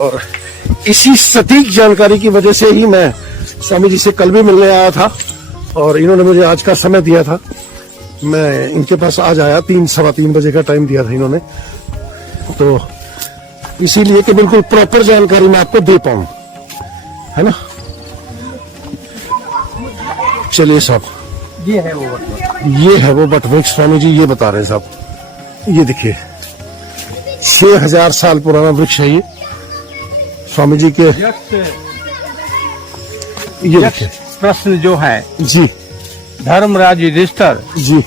और इसी सटीक जानकारी की वजह से ही मैं स्वामी जी से कल भी मिलने आया था और इन्होंने मुझे आज का समय दिया था। मैं इनके पास आज आया 3-3:15 बजे का टाइम दिया था इन्होंने, तो इसीलिए कि बिल्कुल प्रॉपर जानकारी मैं आपको दे पाऊं, है ना। चलिए साहब, ये है वो बट वृक्ष स्वामी जी ये बता रहे हैं साहब। ये देखिए 6000 साल पुराना वृक्ष है ये स्वामी जी के। ये देखिए प्रश्न जो है जी, धर्मराज युधिष्ठिर जी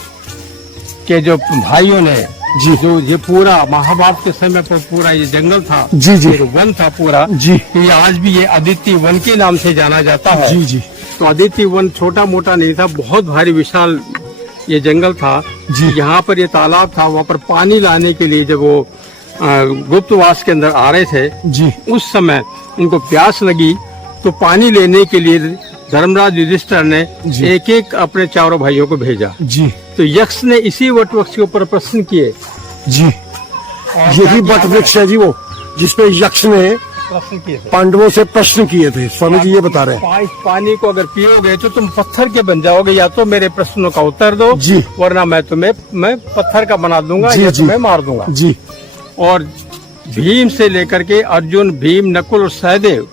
के जो भाइयों ने जी, जो ये पूरा महाभारत के समय पर पूरा ये जंगल था, जी जी, ये वन था पूरा जी, ये आज भी ये अदिति वन के नाम से जाना जाता है। जी जी, तो अदिति वन छोटा मोटा नहीं था, बहुत भारी विशाल ये जंगल था जी। यहाँ पर ये तालाब था, वहाँ पर पानी लाने के लिए जब वो गुप्तवास के अंदर आ रहे थे जी, उस समय उनको प्यास लगी, तो पानी लेने के लिए धर्मराज युधिष्ठिर ने एक एक अपने चारों भाइयों को भेजा जी। तो यक्ष ने इसी वट वृक्ष के ऊपर प्रश्न किए जी, यही बट वृक्ष है जी वो जिसपे यक्ष ने प्रश्न किए थे, पांडवों से प्रश्न किए थे। स्वामी जी ये बता रहे हैं इस पानी को अगर पियोगे तो तुम पत्थर के बन जाओगे, या तो मेरे प्रश्नों का उत्तर दो जी, वरना मैं पत्थर का बना दूंगा या तुम्हें मार दूंगा जी। और भीम से लेकर के अर्जुन, भीम, नकुल और सहदेव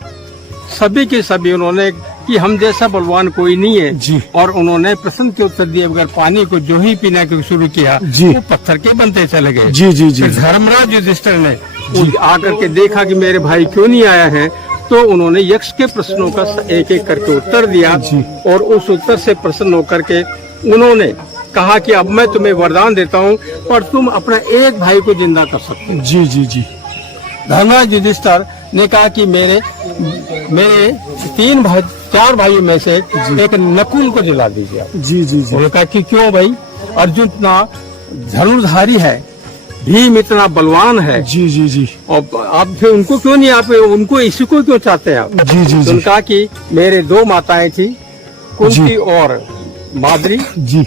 सभी के सभी उन्होंने कि हम जैसा बलवान कोई नहीं है जी। और उन्होंने प्रश्न के उत्तर दिए बगैर पानी को जो ही पीना के शुरू किया जी। वो पत्थर के बनते चले गए। जी जी जी, फिर धर्मराज युधिष्ठिर ने आकर के देखा कि मेरे भाई क्यों नहीं आया है, तो उन्होंने यक्ष के प्रश्नों का एक एक करके उत्तर दिया और उस उत्तर से प्रसन्न होकर के उन्होंने कहा कि अब मैं तुम्हें वरदान देता हूँ पर तुम अपना एक भाई को जिंदा कर सकते हो। जी जी जी। धर्मराज युधिष्ठिर ने कहा कि मेरे 4 भाइयों में से एक नकुल को जिला दीजिए। जी जी जी। उन्होंने कहा कि क्यों भाई, अर्जुन इतना धनुर्धारी है, भीम इतना बलवान है, जी जी जी, और आप फिर उनको क्यों नहीं, आप उनको इसी को क्यों चाहते हैं आप? जी जी जी। उन्होंने कहा कि मेरे 2 माताएं थी, कुंती और माद्री, जी।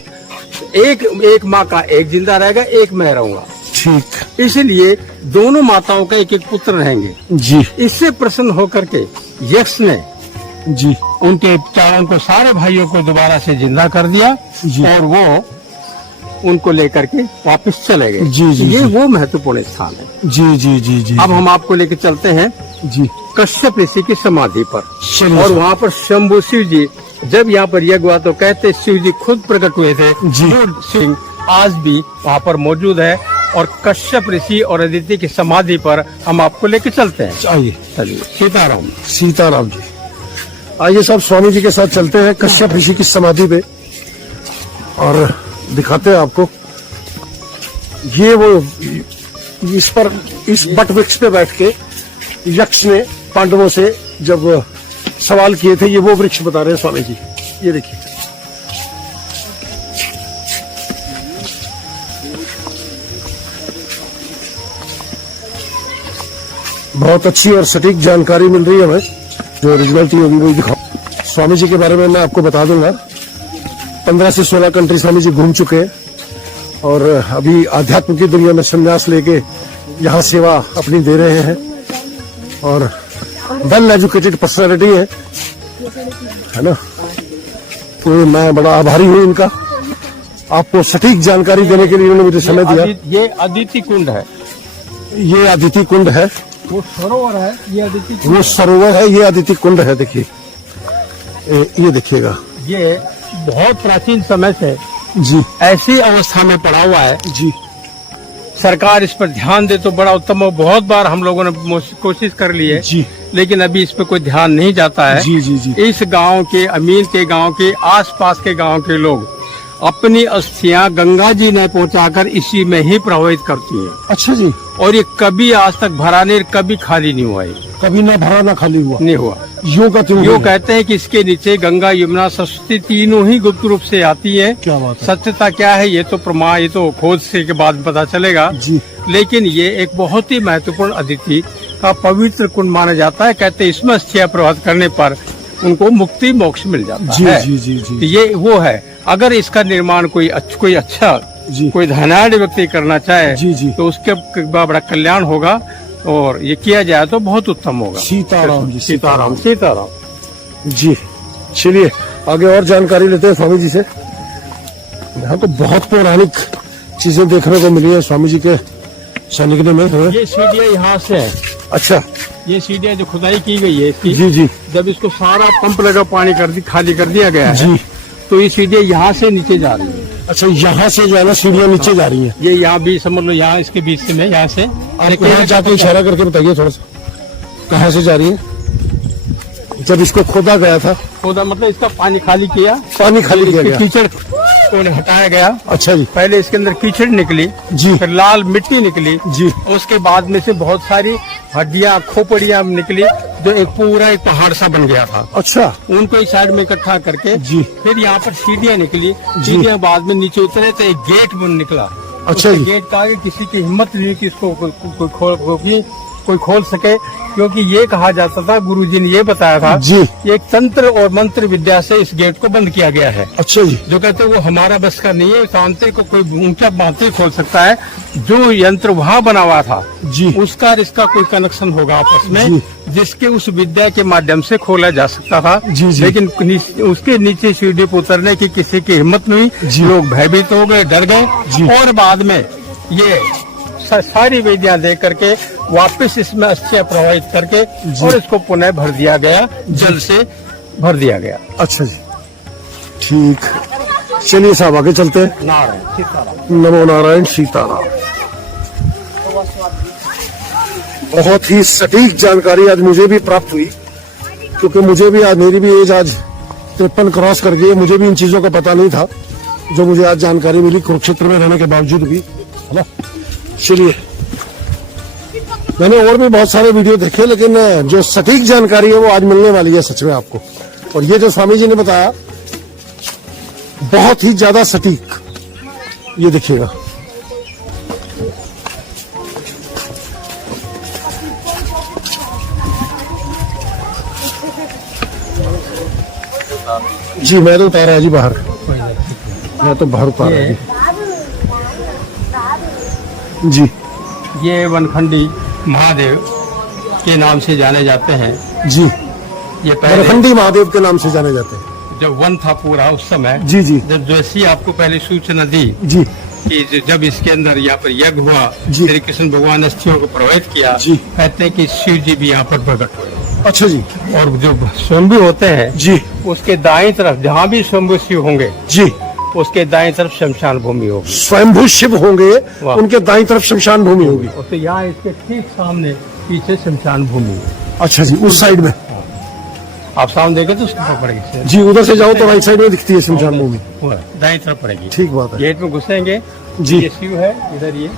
एक माँ का एक जिंदा रहेगा, एक मैं रहूंगा, ठीक, इसलिए दोनों माताओं का एक एक पुत्र रहेंगे। जी। इससे प्रसन्न होकर के यक्ष ने जी उनके चारों को, सारे भाइयों को दोबारा से जिंदा कर दिया जी। और वो उनको लेकर के वापस चले गए। जी जी, ये जी। वो महत्वपूर्ण स्थान है। जी जी जी जी। अब हम आपको लेकर चलते हैं जी कश्यप ऋषि की समाधि पर, चलिए और सर। वहाँ पर शंभु शिव जी जब यहाँ पर यज्ञ हुआ तो कहते शिव जी खुद प्रकट हुए थे। जी। जो सिंह आज भी वहाँ पर मौजूद है और कश्यप ऋषि और अदिति की समाधि पर हम आपको लेकर चलते हैं। आइए, चलिए, सीताराम। सीताराम जी। आइए साहब, स्वामी जी के साथ चलते हैं कश्यप ऋषि की समाधि पे और दिखाते हैं आपको। ये वो इस बट वृक्ष पे बैठ के यक्ष ने पांडवों से जब सवाल किए थे, ये वो वृक्ष बता रहे हैं स्वामी जी। ये देखिए, बहुत अच्छी और सटीक जानकारी मिल रही है हमें, जो ओरिजिनलिटी होगी वही दिखाओ। स्वामी जी के बारे में मैं आपको बता दूंगा, 15 से 16 कंट्री स्वामी जी घूम चुके हैं और अभी आध्यात्म की दुनिया में संन्यास लेके यहाँ सेवा अपनी दे रहे हैं और वेल एजुकेटेड पर्सनालिटी है ना। तो मैं बड़ा आभारी हूँ इनका, आपको सटीक जानकारी देने के लिए इन्होंने मुझे समय दिया। ये अदिति कुंड है, ये अदिति कुंड है, वो सरोवर है, ये अदिति वो सरोवर है, ये अदिति कुंड है। देखिए, ये देखिएगा, ये बहुत प्राचीन समय से जी ऐसी अवस्था में पड़ा हुआ है। जी। सरकार इस पर ध्यान दे तो बड़ा उत्तम हो। बहुत बार हम लोगों ने कोशिश कर ली है जी, लेकिन अभी इस पे कोई ध्यान नहीं जाता है। जी जी जी। इस गांव के, अमीर के गांव के, आसपास के गांव के लोग अपनी अस्थियां गंगा जी में पहुंचाकर इसी में ही प्रवाहित करती हैं। अच्छा जी। और ये कभी आज तक भरा नहीं, कभी खाली नहीं हुआ, ये कभी ना भरा ना खाली हुआ, नहीं हुआ। यूं का त्यों यो है। कहते हैं कि इसके नीचे गंगा, यमुना, सरस्वती तीनों ही गुप्त रूप से आती है। क्या बात है। सत्यता क्या है ये तो प्रमाण, ये तो खोज से के बाद पता चलेगा। जी लेकिन ये एक बहुत ही महत्वपूर्ण अदिति का पवित्र कुंड माना जाता है। कहते हैं इसमें अस्थियां प्रवाहित करने पर उनको मुक्ति मोक्ष मिल जाता जी है। जी जी जी। तो ये वो है। अगर इसका निर्माण कोई अच्छा जी कोई धनाढ़ व्यक्ति करना चाहे जी जी। तो उसके बड़ा कल्याण होगा। और ये किया जाए तो बहुत उत्तम होगा। सीताराम जी, सीताराम सीताराम। जी। चलिए आगे और जानकारी लेते हैं स्वामी जी से। यहाँ तो बहुत पौराणिक चीजें देखने को मिली है स्वामी जी के सनिग्ध में हमें। ये सीढ़ियाँ यहाँ से है। अच्छा। ये सीढ़ियाँ जो खुदाई की गई है इसकी, जी जी जब इसको सारा पंप लगा पानी खाली कर दिया गया है, जी। तो ये सीढ़ियाँ यहाँ से नीचे जा रही है। अच्छा, यहाँ से जो है ना सीढ़ियाँ नीचे जा रही हैं। ये यहाँ बीच समझ लो, यहाँ इसके बीच से में यहाँ से आप यहाँ जाके इशारा करके बताइए थोड़ा सा, कहाँ से जा रही है? जब इसको खोदा गया था, खोदा मतलब इसका पानी खाली किया, पानी खाली किया गया। कीचड़ को हटाया गया। अच्छा जी। पहले इसके अंदर कीचड़ निकली जी। फिर लाल मिट्टी निकली जी। उसके बाद में से बहुत सारी हड्डियां खोपड़ियां निकली, जो एक पूरा एक पहाड़ सा बन गया था। अच्छा। उनको एक साइड में इकट्ठा करके जी। फिर यहाँ पर सीढ़ियां निकली। जी। सीढ़ियां बाद में नीचे उतरे तो एक गेट बन निकला। अच्छा उस जी। गेट का आगे किसी की हिम्मत नहीं कि इसको कोई खोल सके, क्योंकि ये कहा जाता था, गुरुजी ने ये बताया था जी। ये एक तंत्र और मंत्र विद्या से इस गेट को बंद किया गया है। अच्छा जी। जो कहते हैं वो हमारा बस का नहीं है, तांत्रिक को कोई ऊंचा बातें खोल सकता है। जो यंत्र वहाँ बना हुआ था जी। उसका और इसका कोई कनेक्शन होगा आपस में, जी। जिसके उस विद्या के माध्यम से खोला जा सकता था। जी, जी। लेकिन उसके नीचे सीढ़ी पर उतरने की किसी की हिम्मत नहीं, जी। लोग भयभीत हो गए, डर जी। गए, और बाद में ये सारी विद्या दे करके वापस इसमें अस्थियां प्रवाहित करके और इसको पुनः भर दिया गया, जल से भर दिया गया। अच्छा जी, ठीक। चलिए साहब आगे चलते हैं। नारायण सीताराम। नमो नारायण सीताराम। बहुत ही सटीक जानकारी आज मुझे भी प्राप्त हुई, क्योंकि मुझे भी आज, मेरी भी एज आज 53 क्रॉस कर गई है। मुझे भी इन चीजों का पता नहीं था, जो मुझे आज जानकारी मिली कुरुक्षेत्र में रहने के बावजूद भी, है ना। चलिए, मैंने और भी बहुत सारे वीडियो देखे, लेकिन जो सटीक जानकारी है वो आज मिलने वाली है सच में आपको। और ये जो स्वामी जी ने बताया बहुत ही ज्यादा सटीक, ये देखिएगा। जी मैं तो उतारा है जी बाहर, मैं तो बाहर उतारा है जी। ये वनखंडी महादेव के नाम से जाने जाते हैं जी। ये पहले वनखंडी महादेव के नाम से जाने जाते हैं। जब वन था पूरा उस समय, जी जी जब जैसी आपको पहले सूचना दी जी कि जब इसके अंदर यहाँ पर यज्ञ हुआ, जी। श्री कृष्ण भगवान अस्थियों को प्रवाहित किया, जी। कहते हैं कि शिव जी भी यहाँ पर प्रकट हुए। अच्छा जी। और जो स्वयंभू होते हैं जी उसके दाएं तरफ जहाँ भी स्वयंभू शिव होंगे, जी। उसके दाएं तरफ शमशान भूमि होगी। स्वयंभू शिव होंगे, वाह। उनके दाईं तरफ शमशान भूमि होगी। और तो यहाँ इसके ठीक सामने पीछे शमशान भूमि है। अच्छा जी, उस साइड में। आप सामने देखें तो उसको पड़ेगी, जी उधर से जाओ तो राइट साइड में दिखती है शमशान भूमि। दाएं तरफ पड़ेगी। ठीक बात है गेट में घुसेंगे जी। ये शिव है, इधर ये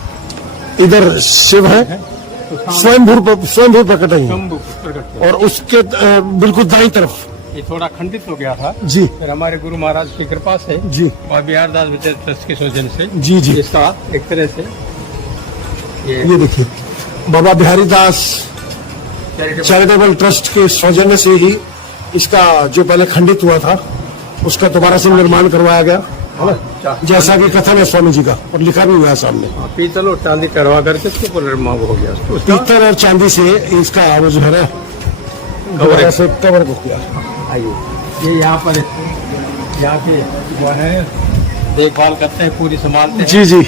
इधर शिव है, तो सामने स्वयंभू प्रकट है। शंभू प्रकट हुए। और उसके बिल्कुल दाईं तरफ ये थोड़ा खंडित हो गया था, जी फिर हमारे गुरु महाराज की कृपा से जी और बिहार दास विजय ट्रस्ट के सौजन्य से जी जी। इसका एक तरह से ये देखिए, बाबा बिहारी दास चैरिटेबल ट्रस्ट के सौजन्य से ही इसका जो पहले खंडित हुआ था उसका दोबारा से निर्माण करवाया गया, है ना, जैसा कि कथन है स्वामी जी का, और लिखा भी हुआ है सामने। पीतल और चांदी करवा करके इसको पुनर्निर्माण हो गया। पीतल और चांदी से इसका वो जो है ना दोबारा से कवर हो गया। आइए, ये यहाँ पर यहाँ के वो है देखभाल करते हैं, पूरी संभालते हैं। जी जी।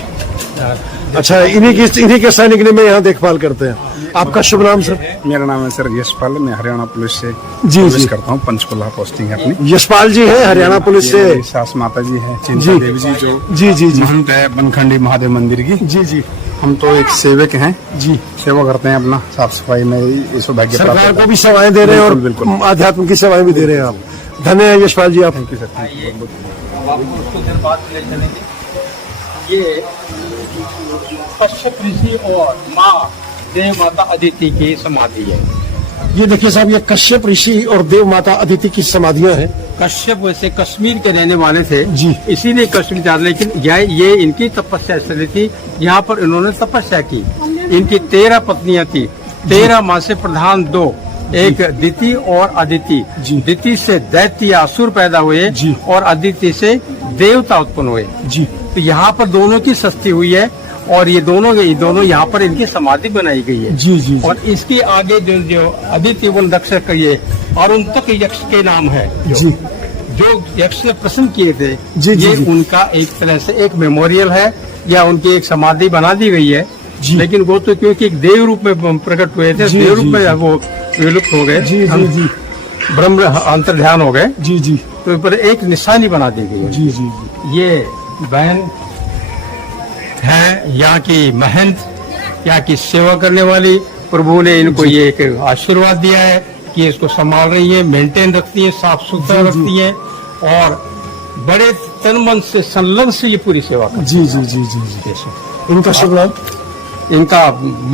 अच्छा, इन्हीं के सैनिक ने में यहाँ देखभाल करते हैं। आपका शुभ नाम सर? मेरा नाम है सर यशपाल, मैं हरियाणा पुलिस से जी सर्विस जी। करता हूँ। पंचकुला पोस्टिंग है अपनी। यशपाल जी है हरियाणा पुलिस से। मेरी सास माता जी है चिंता जी। देवी जी, जो जी जी जी महंत है बनखंडी महादेव मंदिर की। जी जी हम तो एक सेवक हैं, जी। सेवा करते हैं अपना, साफ सफाई में ये सौभाग्य प्राप्त सरकार होता को भी सेवाएं दे रहे हैं बिल्कुल, बिल्कुल। और आध्यात्म की सेवाएं भी दे रहे हैं आप। धन्य है यशपाल जी आप। है। Thank you sir. आइए, अब आपको उसको देर बाद ले चलेंगे। ये कश्यप ऋषि और माँ देव माता अदिति की समाधि है। ये देखिए साहब, ये कश्यप ऋषि और देव माता अदिति की समाधियां हैं। कश्यप वैसे कश्मीर के रहने वाले थे जी। इसीलिए कश्मीर जा, लेकिन ये इनकी तपस्या स्थली थी। यहाँ पर इन्होंने तपस्या की। इनकी 13 पत्नियां थी, 13 माँ से प्रधान 2, एक दिति और अदिति। जी। दिति से दैत्य असुर पैदा हुए जी। और अदिति से देवता उत्पन्न हुए। जी तो यहाँ पर दोनों की सस्ती हुई है। और ये दोनों यहाँ पर इनकी समाधि बनाई गई है। जी जी और इसके आगे जो आदित्य वन दक्ष का ये अरुणतक यक्ष के नाम है, जी जो यक्ष ने प्रश्न किए थे, जी, जी, ये जी। उनका एक तरह से एक मेमोरियल है या उनकी एक समाधि बना दी गई है। जी। लेकिन वो तो क्योंकि एक देव रूप में प्रकट हुए थे, जी, देव रूप जी, में जी। वो विलुप्त हो गए, जी जी जी ब्रह्म अंतर ध्यान हो गए, जी जी तो इस पर एक निशानी बना दी गई है। जी जी जी ये बहन है यहाँ की महंत, यहाँ की सेवा करने वाली। प्रभु ने इनको ये एक आशीर्वाद दिया है कि इसको संभाल रही है, मेंटेन रखती है, साफ सुथरा जी, जी। रखती है और बड़े तन मन से संलग्न से ये पूरी सेवा करती जी जी जी जी जी है। इनका शुभ नाम? इनका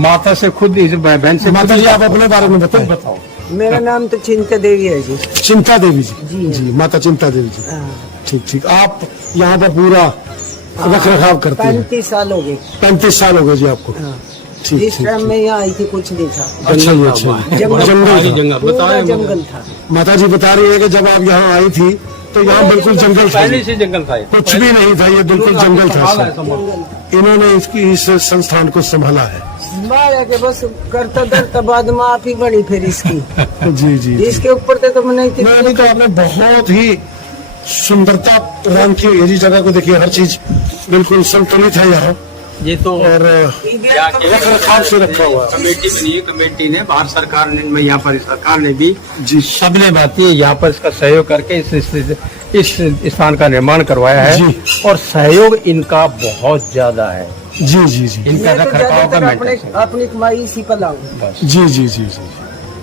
माता से खुद इस बहन से माता जी आप अपने बारे में बताओ। बताओ। मेरा नाम तो चिंता देवी है जी। चिंता देवी जी जी। जी माता चिंता देवी जी। हाँ। ठीक ठीक। आप यहाँ पर पूरा रख रखाव करते हैं? 35 साल हो गए। 35 साल हो गए जी आपको? हाँ। ठीक जिस ठीक टाइम ठीक। मैं यहाँ आई थी कुछ नहीं था, अच्छा जी अच्छा जी। जंगल जंगल था। पूरा बताए जंगल था। माता जी बता रही है कि जब आप यहाँ आई थी तो यहाँ बिल्कुल जंगल था पहले जी। से जंगल था ये। कुछ भी नहीं था, ये बिल्कुल जंगल था संभाला है, सर। संभाला। इन्होंने इस संस्थान को संभाला है। माया के बस करता करता बाद में आप ही बनी फिर इसकी। जी जी जी। इसके ऊपर तो मैं नहीं थी। मैं अभी तो आपने बहुत ही सुंदरता प्रदान की है जी जगह को। देखिए हर चीज बिल्कुल संतुलित है यहाँ ये तो और यहाँ के रख रखाव से रखा हुआ है। कमेटी बनी है, कमेटी ने, भारत सरकार ने, में यहाँ पर सरकार ने भी जी सबने बातें यहाँ पर इसका सहयोग करके इस स्थान का निर्माण करवाया है। जी। और सहयोग इनका बहुत ज्यादा है। जी जी जी इनका मैं तो रख रखाव का ज्यादातर अपने मेंटेन अपनी कमाई इसी पर लाऊं। बस। जी जी जी जी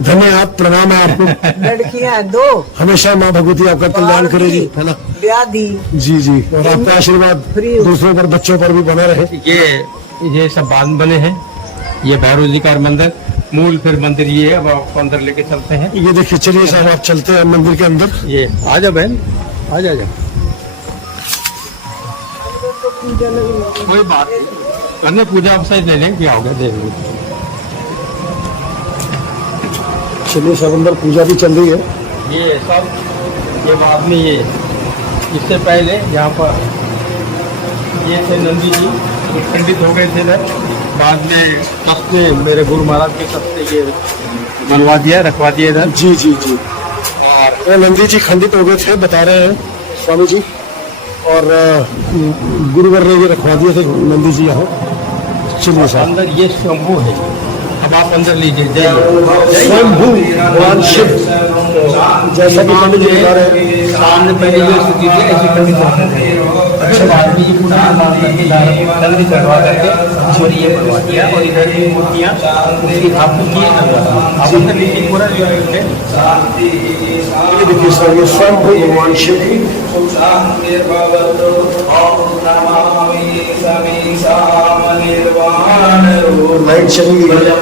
धन्यवाद, प्रणाम है आपको। लड़कियां हैं 2, हमेशा माँ भगवती आपका कल्याण करे जी, है ना? ब्याह दी। जी जी और आपका आशीर्वाद फ्री। दूसरों पर, बच्चों पर भी बना रहे। ये सब बांध बने हैं। ये भैरव जी का मंदिर, मूल फिर मंदिर ये है। अब आपको अंदर लेके चलते हैं। ये देखिए, चलिए साहब आप चलते हैं मंदिर के अंदर। ये आ जा बहन, आ जा। कोई बात नहीं, करने पूजा आप सही ले लें, क्या हो गया देख लो। चलिए साहब अंदर पूजा भी चल रही है। ये सब ये बाद में ये इससे पहले यहाँ पर ये थे नंदी जी, ये खंडित हो गए थे इधर। बाद में तब से मेरे गुरु महाराज के तब से ये बनवा दिया, रखवा दिया इधर। जी जी जी। और नंदी जी खंडित हो गए थे बता रहे हैं स्वामी जी, और गुरुवर ने ये रखवा दिए थे नंदी जी यहाँ। चलिए साहब अंदर ये शंभू है। अब आप अंदर लीजिए। स्वयंभू भगवान शिव, जैसा कि पंडित जी बता रहे हैं। सामने पहले जो स्थिति थी ऐसी खंडित होते थे। अच्छा, बाद में ये पूरा निर्माण करके खंडित करवा करके और ये बनवा दिया। और इधर की मूर्तियाँ उसकी स्थापना किए आप अंदर लीजिए पूरा जो है उसमें। ये देखिए सर, ये स्वयंभू भगवान शिव की लाइट चली गई है।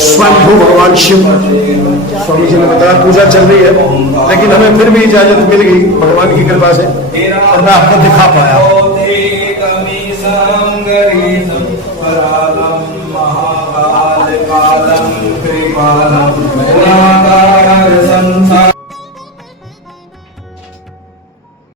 स्वयंभू भगवान शिव, स्वामी जी ने बताया पूजा चल रही है, लेकिन हमें फिर भी इजाजत मिल गई भगवान की कृपा से, और मैं आपको दिखा पाया। संसार